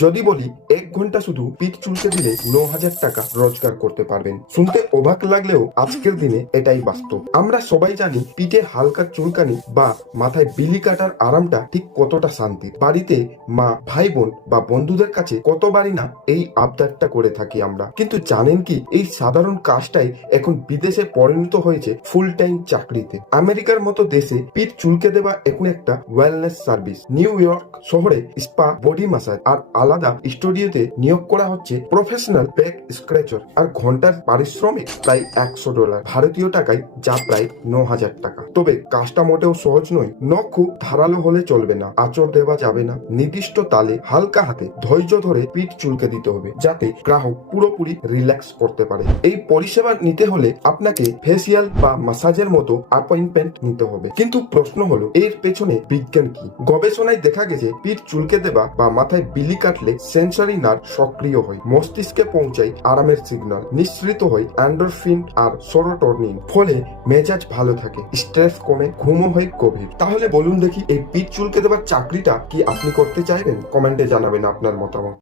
যদি বলি 1 ঘন্টা শুধু পিঠ চুলকে দিলে 9,000 টাকা রোজগার করতে পারবেন, শুনতে অবাক লাগলেও আজকের দিনে এটাই বাস্তব। আমরা সবাই জানি পিঠে হালকা চুলকানি বা মাথায় বিলি কাটার আরামটা ঠিক কতটা শান্তির। বাড়িতে মা, ভাই বোন বা বন্ধুদের কাছে কতবারই না এই আবদারটা করে থাকি আমরা। কিন্তু জানেন কি, এই সাধারণ কাজটাই এখন বিদেশে পরিণত হয়েছে ফুল টাইম চাকরিতে। আমেরিকার মতো দেশে পিঠ চুলকে দেওয়া এখন একটা ওয়েলনেস সার্ভিস। নিউ ইয়র্ক শহরে স্পা, বডি ম্যাসাজ আর আলাদা স্টুডিওতে নিয়োগ করা হচ্ছে প্রফেশনাল ব্যাক স্ক্র্যাচার, আর ঘন্টার পারিশ্রমিক প্রায় $100 ভারতীয় টাকায়, যা প্রায় 9,000 টাকা। তবে কাজটা মোটেও সহজ নয়। নখ খুব ধারালো হলে চলবে না, আঁচড় দেওয়া যাবে না, নির্দিষ্ট তালে হালকা হাতে ধৈর্য ধরে পিঠ চুলকে দিতে হবে যাতে গ্রাহক পুরোপুরি রিল্যাক্স করতে পারে। এই পরিষেবা নিতে হলে আপনাকে ফেসিয়াল বা ম্যাসাজের মতো অ্যাপয়েন্টমেন্ট নিতে হবে। কিন্তু প্রশ্ন হলো, এর পেছনে বিজ্ঞান কি? গবেষণায় দেখা গেছে পিঠ চুলকে দেওয়া বা মাথায় বিলি কাটলে সেন্সরি নার্ভ সক্রিয় হয়, মস্তিষ্কে পৌঁছায় আরামের সিগন্যাল, নিঃসৃত হয় এন্ডোরফিন আর সেরোটোনিন, ফলে মেজাজ ভালো থাকে, স্ট্রেস কমে, ঘুমও হয় গভীর। তাহলে বলুন দেখি, এই পিঠ চুলকে দেওয়ার চাকরিটা কি আপনি করতে চাইবেন? কমেন্টে জানাবেন আপনার মতামত।